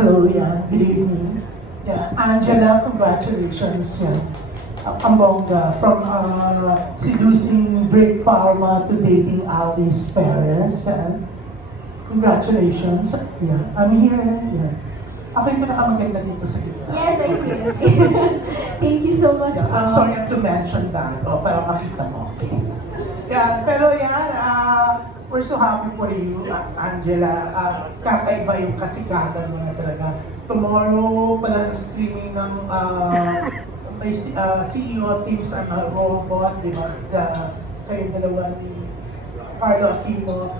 Hello, yeah. Good evening. Yeah, Angela, congratulations. Yeah. Ang bongga. From seducing Rick Palma to dating Alice Perez. Yeah. Congratulations. Yeah, I'm here. Yeah. Ako yung pinakamaganda dito sa gitna. Yes, I see. Thank you so much. Yeah, I'm sorry I have to mention that. Para makita mo. Okay. Yeah, pero yan, we're so happy for you, Angela. Kakaiba yung kasikatan mo na talaga. Tomorrow, pala streaming ng may CEO Teams and Robot, di ba? Kayo dalawa ni Carlo Aquino.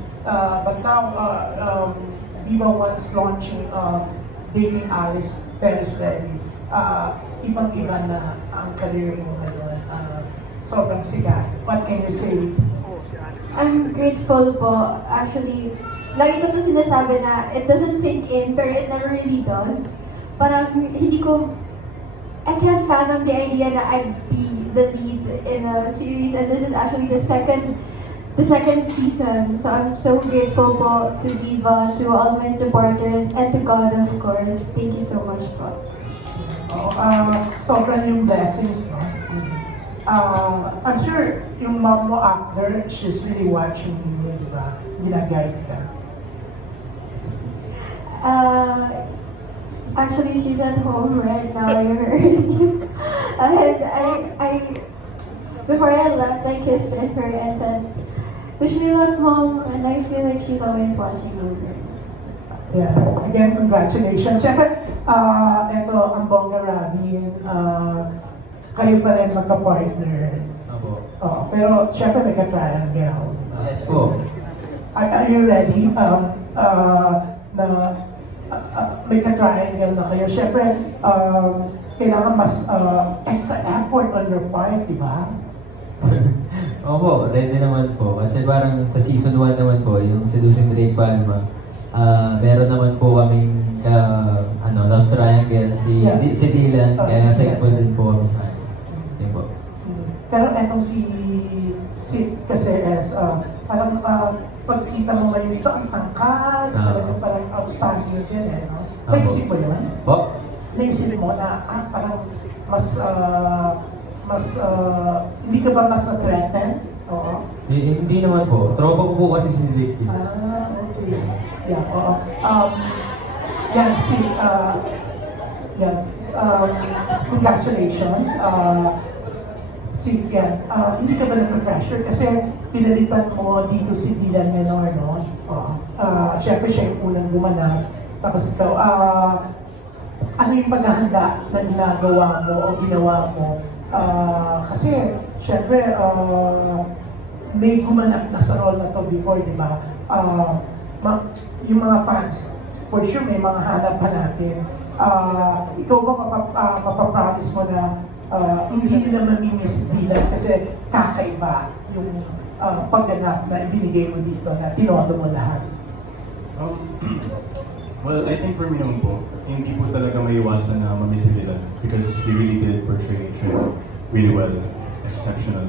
But now, Viva One's launching Dating Alice Perez Ready. Ibang-iba na ang career mo ngayon. Sobrang sikat. What can you say? I'm grateful po. Actually, lagi ko to sinasabi na it doesn't sink in, pero it never really does. Parang hindi ko, I can't fathom the idea that I'd be the lead in a series, and this is actually the second season. So I'm so grateful po to Viva, to all my supporters, and to God, of course. Thank you so much po. Sobrang yung blessings, no? I'm sure yung mom mo after, she's really watching you, di ba? Ginaguide ka. Actually, she's at home right now. I heard. And I, before I left, I kissed her and said, "Wish me luck, Mom." And I feel like she's always watching over. Yeah. Again, congratulations. Siyempre, ito, ang Bongga Ravin, kayo pa rin magka-partner. Opo. Pero siyempre may ka-triangle, di ba? Yes po. Are you ready na may ka-triangle na kayo? Siyempre, kailangan mas extra effort on your part, di ba? Opo, ready naman po. Kasi parang sa season 1 naman po, yung Seducing Drake Palma, meron naman po kaming love triangle, si Dylan, kaya thankful din po kami sa kanya. Yun po. Pero etong si Sid kasi parang pagkita mo ngayon dito, ang tangkad, talagang parang outstanding din no? Naisip mo yun? Po? Naisip mo na parang hindi ka ba mas na-threaten? Oo. Hindi naman po. Tropa ko po kasi si Zeke. Okay. Yeah, oo. Yan, congratulations. Yan, hindi ka ba na-pressure? Kasi pinalitan mo dito si Dylan Menor, no? Siyempre siya yung unang gumanap. Tapos ikaw, ano yung paghahanda na ginagawa mo o ginawa mo? Kasi, syempre, may gumanap na sa role na to before, di ba? Yung mga fans, for sure, may mga hanap pa natin. Ikaw ba mapapromise mo na hindi nila mamimiss Dylan kasi kakaiba yung pagganap na ibinigay mo dito na tinodo mo lahat? Well, I think for me naman po, hindi po talaga maiwasan na mamiss si Dylan because he really did portray Trey really well, exceptional.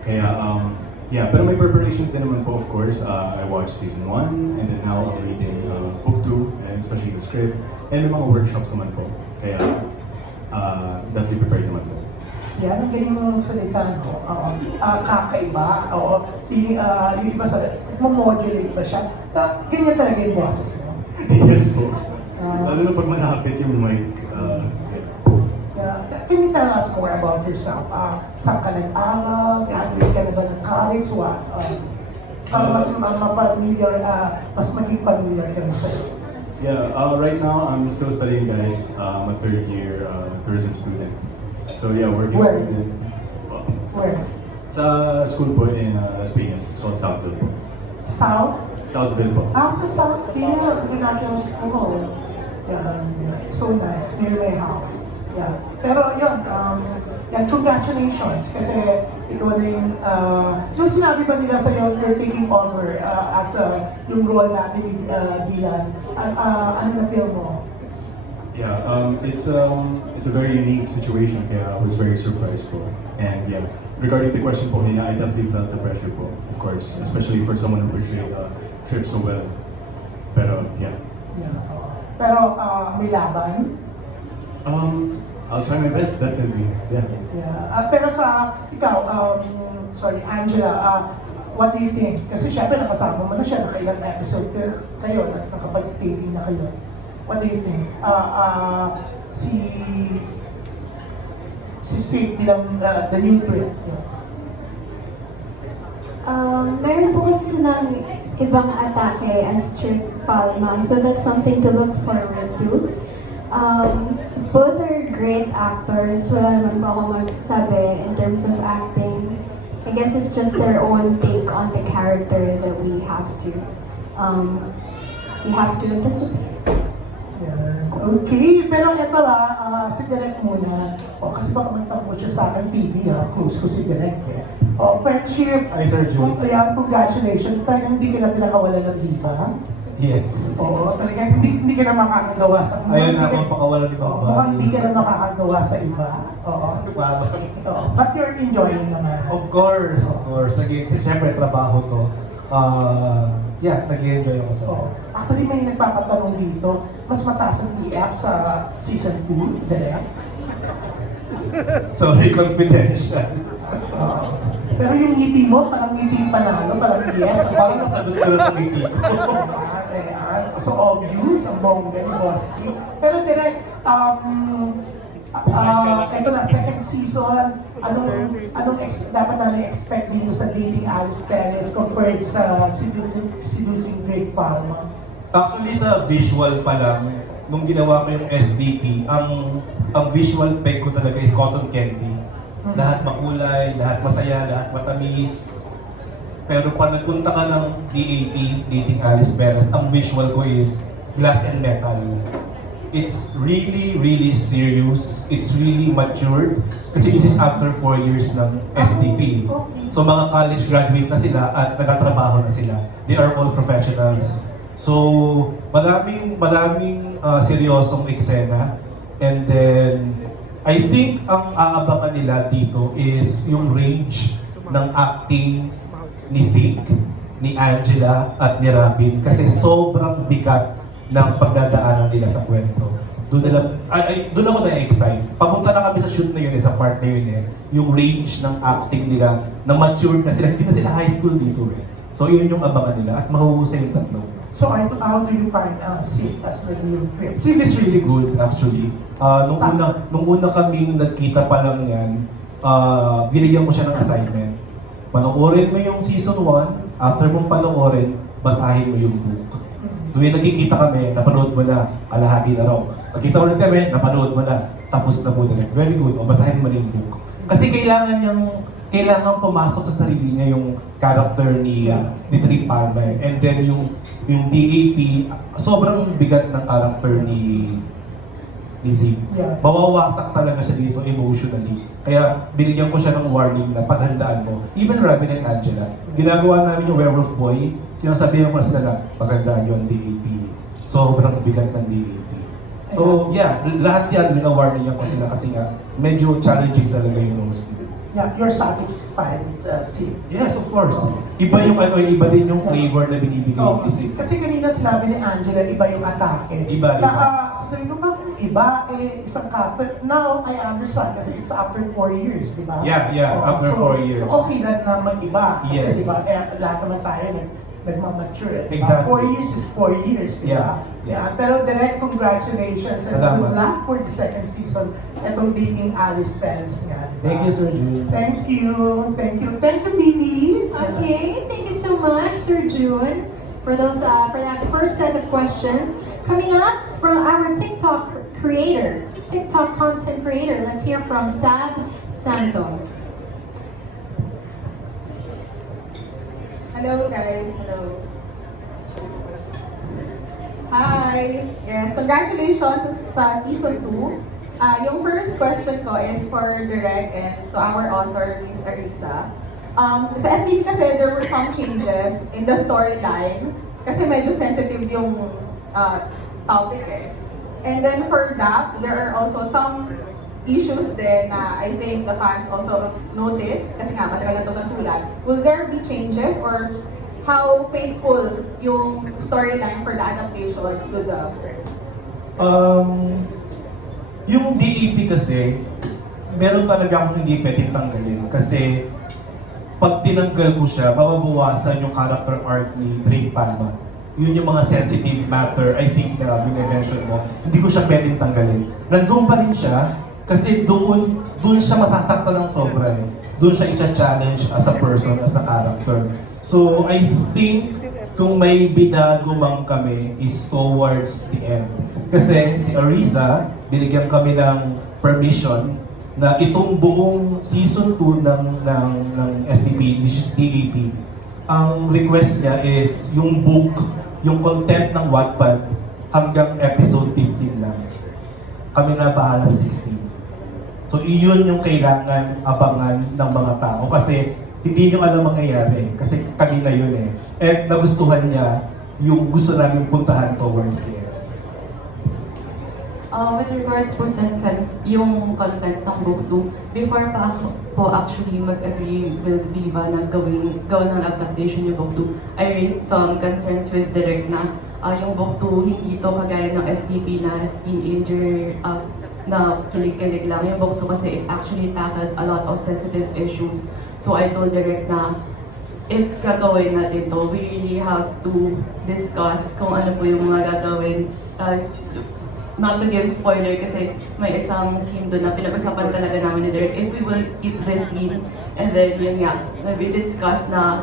Kaya, pero my preparations din naman po, of course, I watched season 1 and then now I'm reading book 2, and especially the script, and may mga workshops naman po. Kaya, definitely prepared naman po. Yan, ang galing mong salita, no? Kakaiba, oo. Yung iba sa, modulate ba siya? Ganyan talaga yung boses mo. Yes po. Lalo na pag malapit yung mic. Can you tell us more about yourself? Saan ka nag-aral? Graduate ka na ba ng college? What? Para mas mas maging familiar ka na sa'yo. Yeah, right now I'm still studying, guys. I'm a third year tourism student. So yeah, working Where? student. Where? Sa school po in Las Piñas. It's called Southville po. Southville po. Sa Southville International School. Yeah, it's so nice. Near my house. Yeah. Pero yun, congratulations kasi ikaw na yung sinabi ba nila sa'yo, you're taking over as yung role natin ni Dylan. Ano na feel mo? Yeah, it's a very unique situation kaya I was very surprised po. And yeah, regarding the question po, I definitely felt the pressure po, of course, especially for someone who portrayed Trip so well. Pero yeah. Yeah. Pero may laban. I'll try my best, definitely. Yeah. Yeah. Pero sa ikaw, sorry, Angela, what do you think? Kasi syempre nakasama mo na siya, nakailang episode kayo, nakapag-taping na kayo. What do you think? Si Sid bilang the new trip. Yeah. Meron po kasi silang ibang atake as Trick Palma, so that's something to look forward to. Both are great actors. Wala naman po ako magsabi in terms of acting. I guess it's just their own take on the character that we have to anticipate. Yan. Okay, pero eto si Direk muna. Kasi baka magtampo siya sa akin, TV close ko si Direk eh. Friendship. Hi, Sir Jun. Ayan, congratulations. Talagang hindi ka na pinakawalan ng diba? Yes. Oo, talagang hindi ka na makakagawa sa Ayun na akong pakawalan ni Papa. Mukhang hindi ka na makakagawa sa iba. Oo. But you're enjoying naman. Of course. Siyempre, trabaho to. Nag-enjoy ako sa Oo. Actually, may nagpapatanong dito, mas mataas ang TF sa season 2, Direk? Sorry, confidential. Pero yung ngiti mo, parang ngiting panalo, parang yes. Parang nasagot ko na sa ngiti ko. So obvious, ang bongga ni Boss P. Pero direct, ito na, second season, dapat namin expect dito sa Dating Alice Perez compared sa Seducing Drake Palma? Actually, sa visual pa lang, nung ginawa ko yung SDP, ang visual peg ko talaga is cotton candy. Lahat makulay, lahat masaya, lahat matamis. Pero pag nagpunta ka ng DAP, Dating Alice Perez, ang visual ko is glass and metal. It's really, really serious. It's really matured. Kasi this is after 4 years ng SDP. So mga college graduate na sila at nagtatrabaho na sila. They are all professionals. So maraming seryosong eksena. And then, I think ang aabangan nila dito is yung range ng acting ni Sig, ni Angela, at ni Robin kasi sobrang bigat ng pagdadaanan nila sa kwento. Doon ako na-excite. Papunta na kami sa shoot na yun, sa part na yun yung range ng acting nila, na matured na sila, hindi na sila high school dito So yun yung abangan nila at mahuhusay yung tatlo. So how do you find Sid as the new trip? Sig is really good actually. Nung una kaming nagkita pa lang yan, binigyan ko siya ng assignment. Panoorin mo yung season 1, after mong panoorin, basahin mo yung book. Tuwing nagkikita kami, napanood mo na, kalahati na raw. Nagkita ulit kami, napanood mo na, tapos na po na. Very good, basahin mo na yung book. Kasi kailangan pumasok sa sarili niya yung character ni Trick Palma. And then yung DAP, sobrang bigat ng character ni Zig. Yeah. Mawawasak talaga siya dito emotionally. Kaya binigyan ko siya ng warning na paghandaan mo. Even Robin and Angela, ginagawa namin yung Werewolf Boy, sinasabihan ko na sila na paghandaan yun ang DAP. Sobrang bigat ng DAP. So lahat yan, wina-warning ko sila kasi nga medyo challenging talaga yung roles nila. Yeah, you're satisfied with Sid. Yes, of course. Iba yung iba din yung flavor na binibigay ni Sid. Kasi kanina sinabi ni Angela, iba yung atake. Iba. Sasabihin ko, bakit iba? Isang character. Now, I understand kasi it's after 4 years, di ba? Yeah, after 4 years. Okay na mag-iba. Kasi Yes. di ba, lahat naman tayo nagmamature. Diba? Exactly. 4 years is 4 years, di ba? Yeah. Pero direct congratulations and Salamat. good luck for the second season. Itong Dating Alice Perez nga, di ba? Thank you, Sir Jun. Thank you. Thank you, Bibi. Okay, thank you so much, Sir June, for that first set of questions. Coming up from our TikTok content creator, let's hear from Sab Santos. Hello guys, hello. Hi! Yes, congratulations sa season 2. Yung first question ko is for Direk and to our author, Miss Arisa. Sa SDP kasi, there were some changes in the storyline kasi medyo sensitive yung topic And then for that, there are also some issues din na I think the fans also noticed kasi nga matagal na ito nasulat. Will there be changes or how faithful yung storyline for the adaptation to the Yung DEP kasi, meron talaga akong hindi pwedeng tanggalin. Kasi, pag tinanggal ko siya, mababawasan yung character arc ni Drake Palma. Yun yung mga sensitive matter, I think, na bine-mention mo. Hindi ko siya pwedeng tanggalin. Nandun pa rin siya, kasi doon siya masasaktan ng sobra eh. Doon siya i-challenge as a person, as a character. So, I think, kung may binago man kami is towards the end. Kasi si Arisa, binigyan kami ng permission na itong buong season 2 ng SDP, DAP, ang request niya is yung book, yung content ng Wattpad hanggang episode 15 lang. Kami na bahala sa 16. So iyon yung kailangan abangan ng mga tao kasi hindi nyo alam mangyayari kasi kami na yun eh. At nagustuhan niya yung gusto namin puntahan towards the end. With regards po sa sense, yung content ng book 2, before pa ako po actually mag-agree with Viva na gawa ng adaptation yung book 2, I raised some concerns with Direk na yung book 2 hindi to kagaya ng SDP na teenager na kilig-kilig lang. Yung book 2 kasi it actually tackled a lot of sensitive issues. So I told Direk na if gagawin natin to, we really have to discuss kung ano po yung mga gagawin. Not to give spoiler kasi may isang scene doon na pinag-usapan talaga namin ni Derek if we will keep this scene and then yun nga, we discussed na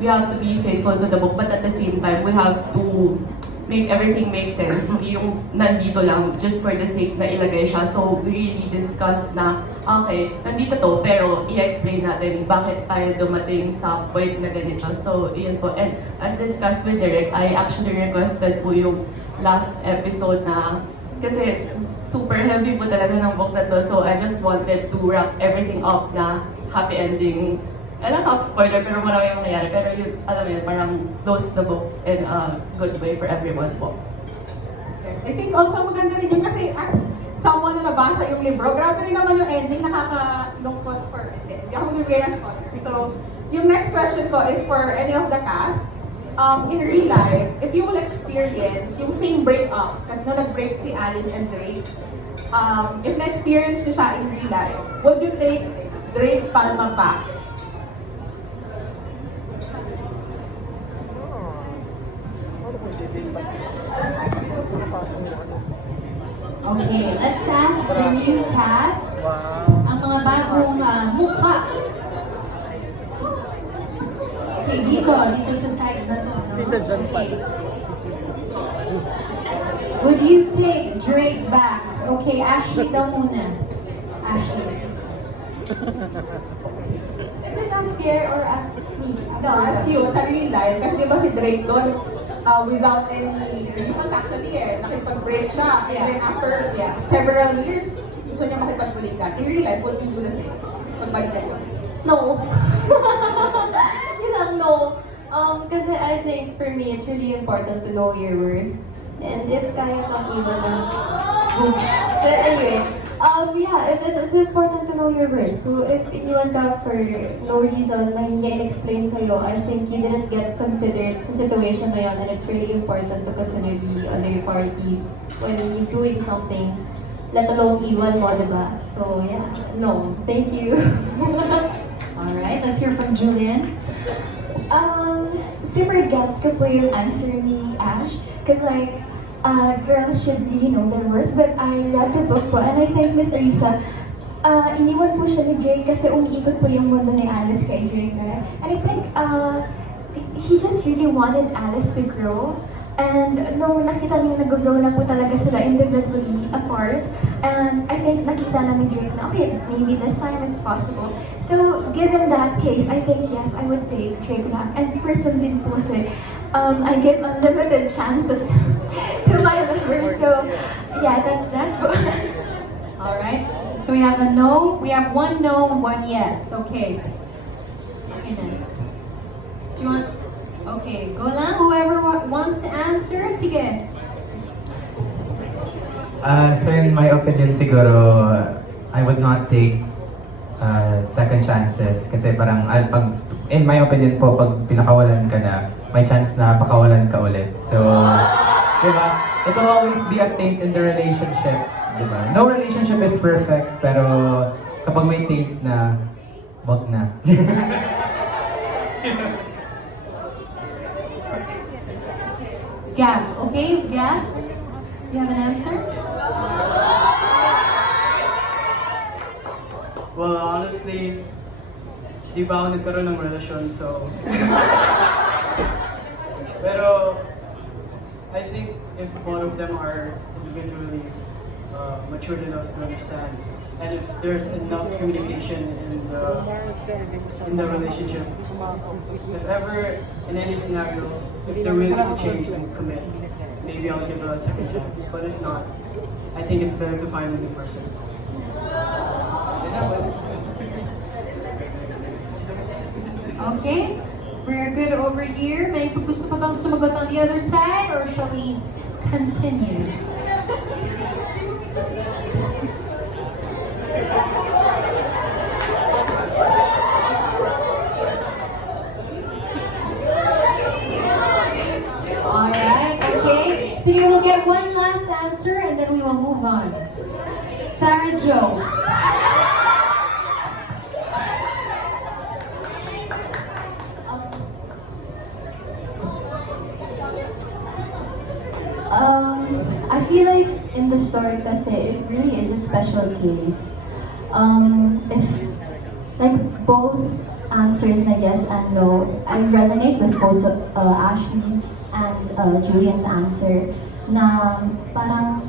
we have to be faithful to the book but at the same time we have to make everything make sense, hindi yung nandito lang just for the sake na ilagay siya. So we really discussed na okay, nandito to pero i-explain natin bakit tayo dumating sa point na ganito. So yun po, and as discussed with Derek, I actually requested po yung last episode na kasi super heavy po talaga ng book na to, so I just wanted to wrap everything up na happy ending. Alam not spoiler, pero marami yung nangyari. Pero yun, alam mo yun, parang close the book in a good way for everyone po. Yes, I think also maganda rin yun kasi as someone na nabasa yung libro, grabe rin naman yung ending, nakakalungkot for it. Hindi ako magbibigay ng spoiler. So, yung next question ko is for any of the cast. In real life, if you will experience yung same breakup, kasi no nag-break si Alice and Drake, if na-experience nyo siya in real life, would you take Drake Palma back? Okay, let's ask the new cast. Ang mga bagong mukha. Okay, dito sa side na to. No? Okay. Would you take Drake back? Okay, Ashley daw muna. Ashley. Is this as Pierre or as me? No, as you, sa real life, kasi di ba si Drake doon, without any reasons actually nakipag-break siya. And then after several years, gusto niya makipagbalikan. In real life, what do you do the same? Pagbalikan ko. No. Yun lang, no. Kasi I think for me, it's really important to know your worth. And if kaya kang iwan ng books. But anyway, yeah, it's important to know your worth. So if iniwan ka for no reason na hindi niya in-explain sa'yo, I think you didn't get considered sa situation na yun, and it's really important to consider the other party when you're doing something, let alone iwan mo, diba? So yeah, no, thank you. Alright, let's hear from Julian. Super gets ko po yung answer ni Ash. Cause like, girls should really know their worth. But I read the book po, and I think Miss Arisa, iniwan po siya ni Drake kasi umiikot po yung mundo ni Alice kay Drake na. And I think, he just really wanted Alice to grow. And nung nakita niya nag-grow na po talaga sila individually apart, and I think nakita na ni Drake na, okay, maybe this time it's possible. So, given that case, I think yes, I would take Drake back. And personally po kasi, I give unlimited chances to my lover. So, yeah, that's that po. Alright, so we have a no, we have one no, one yes. Okay. Okay na. Do you want? Okay, go lang. Whoever wants to answer, sige. So in my opinion siguro, I would not take second chances kasi parang pag in my opinion po pag pinakawalan ka na, may chance na pakawalan ka ulit. So, di ba? it will always be a taint in the relationship. Diba? No relationship is perfect, pero kapag may taint na, wag na. Gab, okay? Gab? You have an answer? Well, honestly, di pa ako nagkaroon ng relasyon, so... Pero, I think if both of them are individually matured enough to understand, and if there's enough communication in the relationship, if ever, in any scenario, if they're willing to change and commit, maybe I'll give it a second chance. But if not, I think it's better to find a new person. Okay, we're good over here. May gusto pa bang sumagot on the other side, or shall we continue? Alright, okay. So you will get one last answer and then we will move on. Sarah Jo. I feel like in the story kasi it really is a special case. If like both answers na yes and no, I resonate with both Ashley and Julian's answer na parang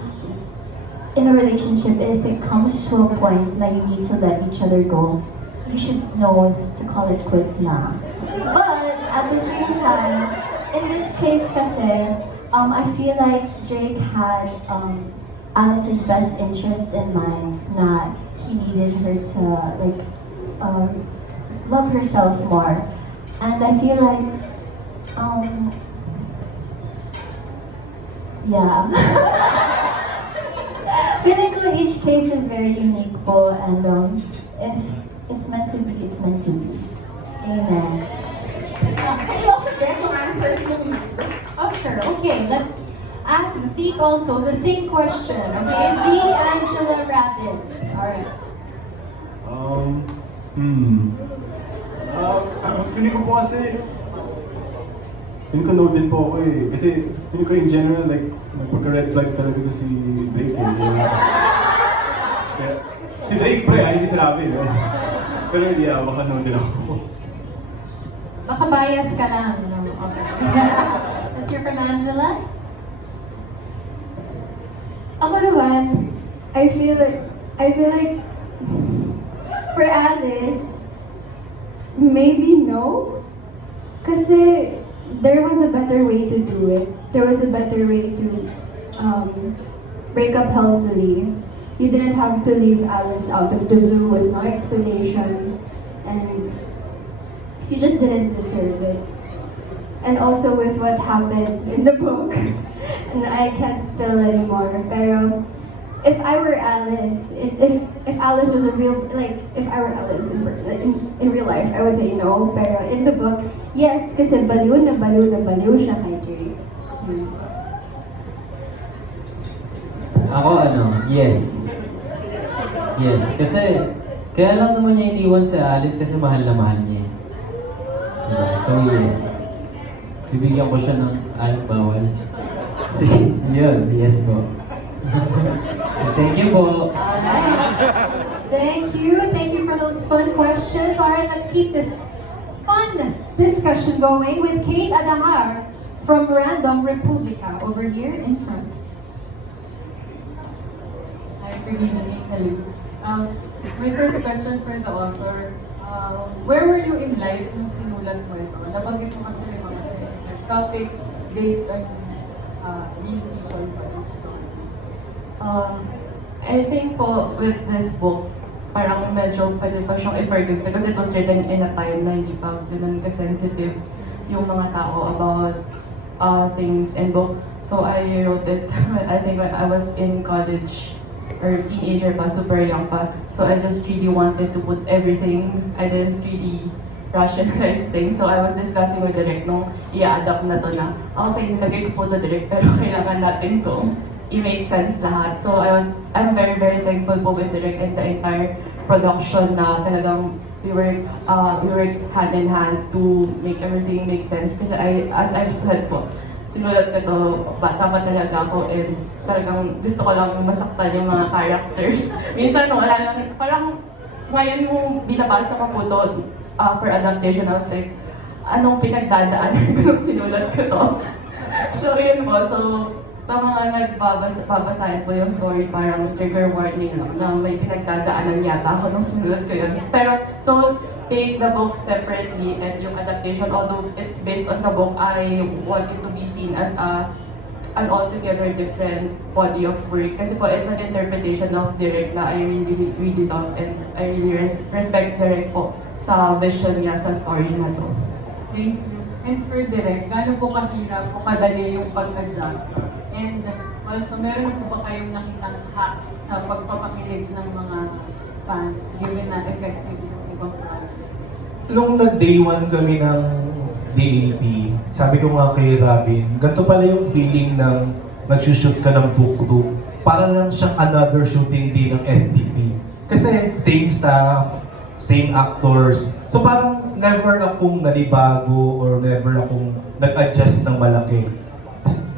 in a relationship, if it comes to a point na you need to let each other go, you should know to call it quits na. But at the same time, in this case kasi, I feel like Drake had Alice's best interests in mind na he needed her to like love herself more. And I feel like yeah. Feeling ko each case is very unique po, and if it's meant to be, it's meant to be. Amen. And don't forget yung answers ng Oh, sure. Okay, let's ask Zeke also the same question. Okay, Zeke, Angela, Rapid. All right. Feeling ko po kasi, feeling ko no din po ako eh. Kasi feeling ko in general, like, magpagka-red flag talaga ito si Drake eh. Kaya, si Drake pre, hindi si Rapid eh. Pero hindi baka no din ako. Baka bias ka lang. No? Okay. Let's hear from Angela. Ako naman, I feel like for Alice, maybe no. Kasi there was a better way to do it. There was a better way to break up healthily. You didn't have to leave Alice out of the blue with no explanation, and she just didn't deserve it. And also with what happened in the book, and I can't spill anymore. Pero if I were Alice, if Alice was a real, like, if I were Alice in real life, I would say no. Pero in the book, yes, kasi baliw na baliw siya kay Drake. Ako yes. Yes, kasi kaya lang naman niya iniwan si Alice kasi mahal na mahal niya. Diba? So yes. Bibigyan ko siya ng bawal. Sige, yun, yes po. Thank you po. Alright. Thank you for those fun questions. Alright, let's keep this fun discussion going with Kate Adahar from Random Republica over here in front. Hi, good evening. Hello. My first question for the author, where were you in life nung sinulat mo ito? Nabanggit mo kasi may mga sensitive topics based on real people ba yung story? I think po with this book, parang medyo pwede pa siyang i-forgive because it was written in a time na hindi pa ganun ka-sensitive yung mga tao about things in book. So I wrote it, I think when I was in college or teenager pa, super young pa. So I just really wanted to put everything. I didn't really rationalize things. So I was discussing with Direk nung i-adapt na to na, okay, nilagay ko po to Direk, pero kailangan natin to i-make sense lahat. So I'm very, very thankful po with Direk and the entire production na talagang we worked hand in hand to make everything make sense. Kasi as I've said po, sinulat ko to, bata pa talaga ako and talagang gusto ko lang masaktan yung mga characters. Minsan wala lang, parang ngayon nung binabasa ko po to for adaptation, I was like, anong pinagdadaanan ko nung sinulat ko to? So yun po, so sa mga nagbabasahin po yung story, parang trigger warning lang na may pinagdadaanan yata ako nung sinulat ko yun. Pero, so, take the book separately and yung adaptation, although it's based on the book, I want it to be seen as an altogether different body of work. Kasi po, it's an interpretation of Direk na I really, really love and I really respect Direk po sa vision niya sa story na to. Thank you. And for Direk, gaano po kahirap o kadali yung pag-adjust? And also, meron na po ba kayong nakitang hack sa pagpapakilig ng mga fans given na effective yung ibang projects? Nung nag-day 1 kami ng DAP, sabi ko nga kay Robin, ganito pala yung feeling ng nag-shoot ka ng book 2. Para lang siyang another shooting day ng SDP. Kasi same staff, same actors. So parang never akong nanibago or never akong nag-adjust ng malaki.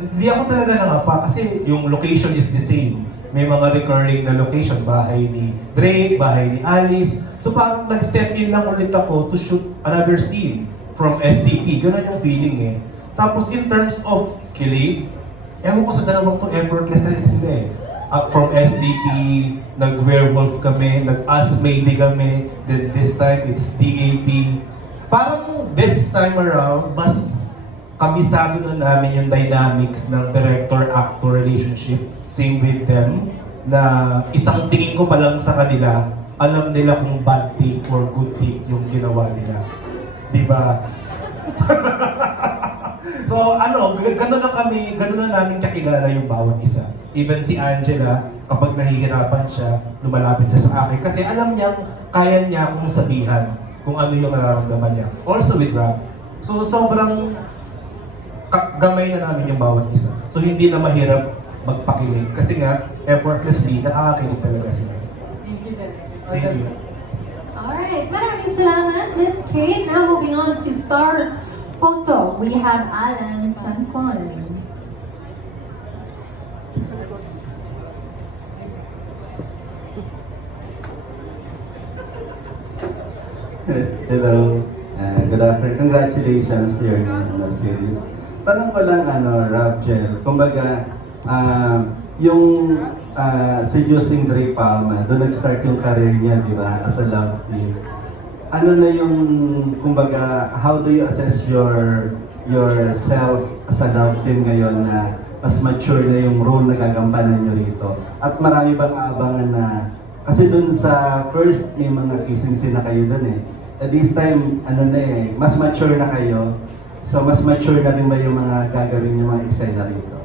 Hindi ako talaga nangapa kasi yung location is the same. May mga recurring na location, bahay ni Drake, bahay ni Alice. So parang nag-step in lang ulit ako to shoot another scene from SDP. Ganun yung feeling eh. Tapos in terms of kilig, ewan ko sa dalawang to, effortless kasi sila eh. From SDP, nag-werewolf kami, nag-us maybe kami, then this time it's DAP. Parang this time around, mas kabisado na namin yung dynamics ng director-actor relationship. Same with them, na isang tingin ko pa lang sa kanila, alam nila kung bad take or good take yung ginawa nila. Diba? So gano'n na namin kakilala yung bawat isa. Even si Angela, kapag nahihirapan siya, lumalapit siya sa akin. Kasi alam niyang kaya niya akong sabihan kung ano yung nararamdaman niya. Also with Rob. So sobrang gamay na namin yung bawat isa. So hindi na mahirap magpakilig. Kasi nga, effortlessly, nakakakilig talaga sila. Thank you, Direk. Thank you. Alright, maraming salamat, Miss Kate. Now moving on to Stars Photo. We have Alan Sancon. Hello, good afternoon. Congratulations to your new series. Tanong ko lang, Rapjel, kumbaga, yung Seducing Drake Palma, doon nag-start yung career niya, di ba, as a love team. Ano na yung, kumbaga, how do you assess yourself as a love team ngayon na mas mature na yung role na gagampanan nyo rito? At marami bang aabangan na, kasi doon sa first, may mga kissing scene na kayo doon eh. At this time, mas mature na kayo. So, mas mature na rin ba yung mga gagawin yung mga eksena rito?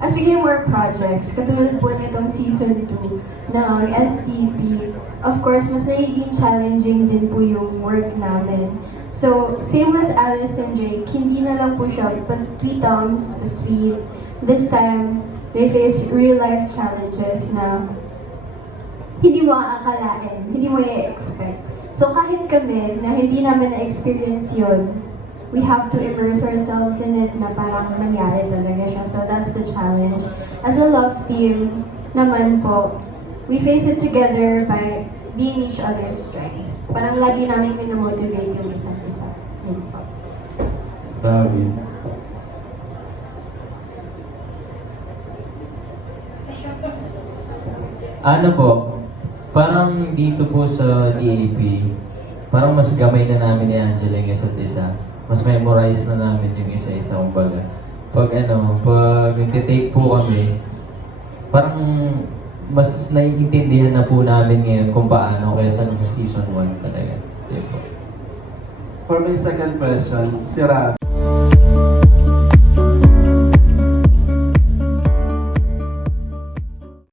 As we get more projects, katulad po nitong season 2 ng SDP, of course, mas nagiging challenging din po yung work namin. So, same with Alice and Drake, hindi na lang po siya patwitams, sweet. This time, they face real-life challenges na hindi mo aakalain, hindi mo i-expect. So kahit kami na hindi namin na-experience yun, we have to immerse ourselves in it na parang nangyari talaga siya. So that's the challenge. As a love team naman po, we face it together by being each other's strength. Parang lagi namin minomotivate yung isa't isa. Yun po. David. Ano po, parang dito po sa DAP, parang mas gamay na namin ni Angela yung isa't isa. Mas memorize na namin yung isa-isa, kumbaga. Pag nagtitake po kami, parang mas naiintindihan na po namin ngayon kung paano kaysa nung sa season 1 talaga. Diba? For my second question, si Rob,